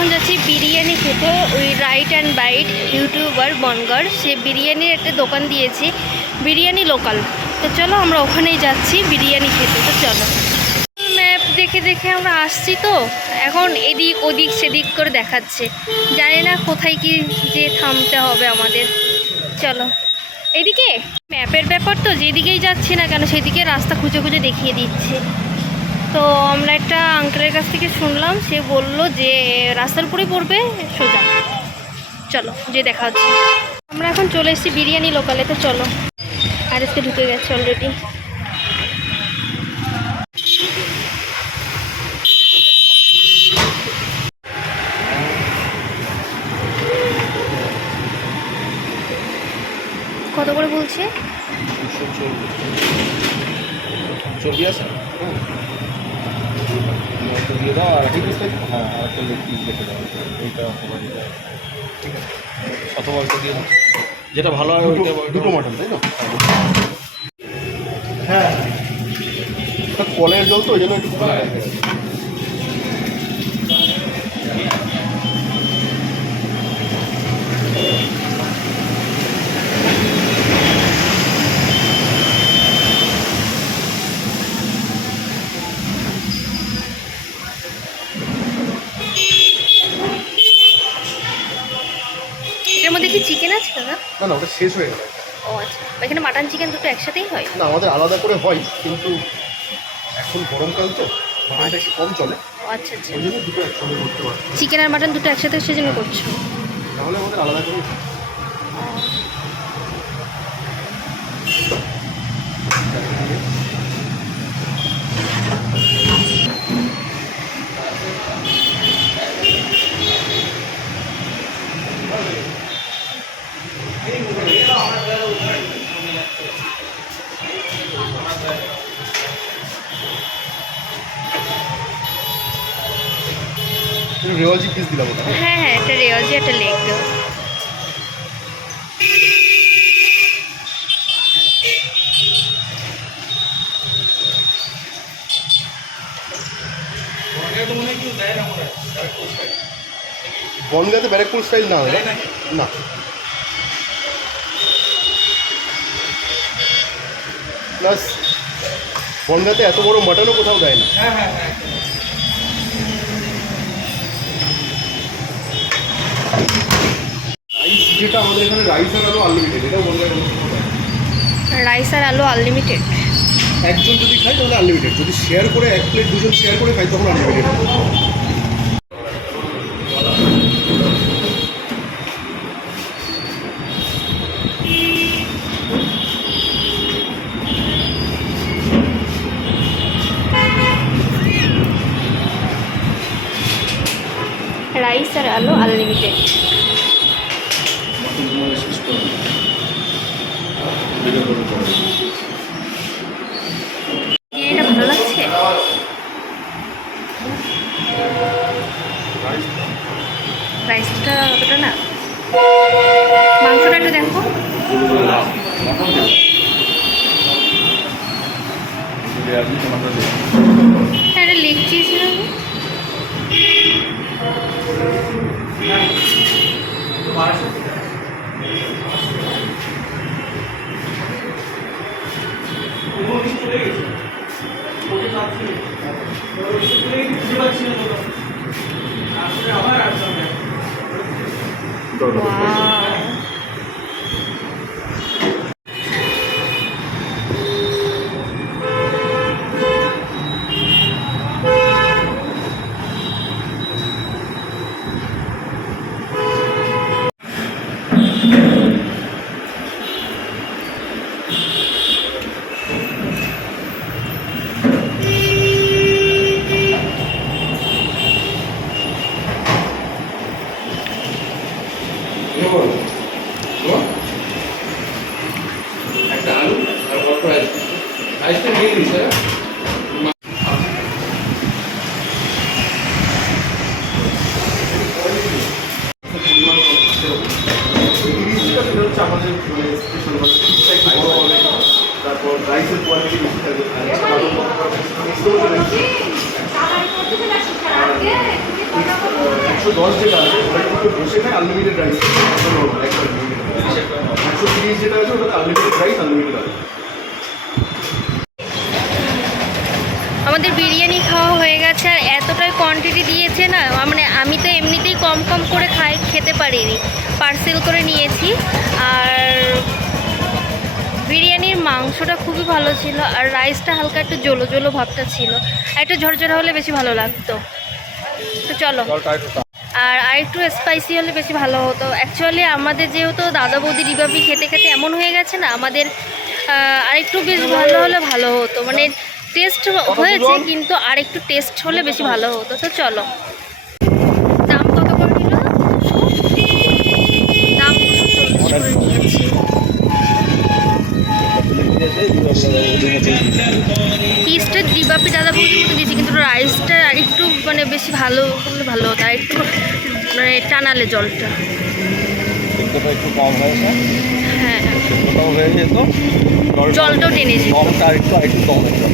এখন যাচ্ছি বিরিয়ানি খেতে। ওই রাইট অ্যান্ড বাইট ইউটিউবার বনগার, সে বিরিয়ানির একটা দোকান দিয়েছে, বিরিয়ানি লোকাল। তো চলো আমরা ওখানেই যাচ্ছি বিরিয়ানি খেতে। তো চলো, ম্যাপ দেখে দেখে আমরা আসছি, তো এখন এদিক ওদিক সেদিক করে দেখাচ্ছে, জানি না কোথায় কি যে থামতে হবে আমাদের। চলো এদিকে, ম্যাপের ব্যাপার তো, যেদিকেই যাচ্ছি না কেন সেদিকে রাস্তা খুঁজে খুঁজে দেখিয়ে দিচ্ছে। তো আমরা একটা আঙ্কেলের কাছ থেকে শুনলাম, সে বললো যে রাস্তার উপরেই পড়বে সোজা। চলো যে দেখা হচ্ছে। আমরা এখন চলে এসেছি বিরিয়ানি লোকালে। তো চলো, আর আজকে ঢুকে গেছে অলরেডি। কত করে বলছে? চর্বি আছে দিয়ে দাও, আর একটা হ্যাঁ আর একটা লেগ পিস দেখে দাও, এইটা ঠিক আছে, অথবা ওইটা দিয়ে দাও, যেটা ভালো হয় ওইটা। দুটো মাটন তাই না? হ্যাঁ, কলের জল তো ওই জন্য একটু ভালো লাগে। এটার মধ্যে কি চিকেন আছে দাদা? না না, ওটা শেষ হয়ে গেল। ও আচ্ছা, এখানে মাটন চিকেন দুটো একসাথেই হয়? না, আমাদের আলাদা করে হয়, কিন্তু এখন গরমকাল তো মাটনটা একটু কম চলে। আচ্ছা আচ্ছা, ওই জন্য দুটো একসঙ্গে করতে পারছি। চিকেন আর মাটন দুটো একসাথে সেজন্য করছো? তাহলে আমাদের আলাদা করে রেওয়াজি পিস দিলাম ওটা। হ্যাঁ হ্যাঁ, একটা রেওয়াজি একটা লেগ দাও। বনগাঁতে ব্যারাকপুর স্টাইল না না, প্লাস বনগাঁতে এত বড় মাটনও কোথাও দেয় না। রাইস যেটা আমাদের এখানে রাইস আর আলু আনলিমিটেড, এটাও বনগাঁয় রাইস আর আলু আনলিমিটেড। একজন যদি খায় তাহলে আনলিমিটেড, যদি শেয়ার করে এক প্লেট দুজন শেয়ার করে খাই তখন আনলিমিটেড। রাইস আর আলু আনলিমিটেড। বিরিয়ানিটা ভালো লাগছে? রাইসটা অতটা না, মাংসটা একটু দেখো। হ্যাঁ, এটা লেগ চিজ না? একটা আলু আর অল্প রাইসটা নিয়ে নিই স্যার। আমাদের স্পেশাল বড় হবে, তারপর রাইসের কোয়ালিটি বেশি থাকবে। 110 যেটা আছে ওটা কিন্তু বসে খায় আনলিমিটেড রাইস, 130 যেটা আছে ওটা আনলিমিটেড রাইস আনলিমিটেড আছে। আমাদের বিরিয়ানি খাওয়া হয়ে গেছে আর এতটাই কোয়ান্টিটি দিয়েছে না, মানে আমি তো এমনিতেই কম কম করে খেতে পারিনি, পার্সেল করে নিয়েছি। আর বিরিয়ানির মাংসটা খুবই ভালো ছিল আর রাইসটা হালকা একটু জলো জলো ভাবটা ছিল, একটু ঝরঝরা হলে বেশি ভালো লাগতো। তো চলো, আর আরেকটু স্পাইসি হলে বেশি ভালো হতো। অ্যাকচুয়ালি আমাদের যেহেতু দাদা বৌদি রিপাবলিক খেতে খেতে এমন হয়ে গেছে না, আমাদের আরেকটু বেশ ভালো হলে ভালো হতো, মানে টেস্ট হয়েছে কিন্তু আরেকটু টেস্ট হলে বেশি ভালো হতো। তো চলো, দাম কত করে নিল? দাম 240 করে নিয়েছি। পিসটা দিবাপি দাদা বৌদির মতো দিয়েছি, কিন্তু রাইসটা আরেকটু মানে বেশি ভালো করলে ভালো হতো, আর একটু মানে টানালে জলটা। একটু কম হয়েছে, হ্যাঁ, হয়ে যেত, জলটাও টেনেছি। কমটা আরেকটু কম হয়েছে।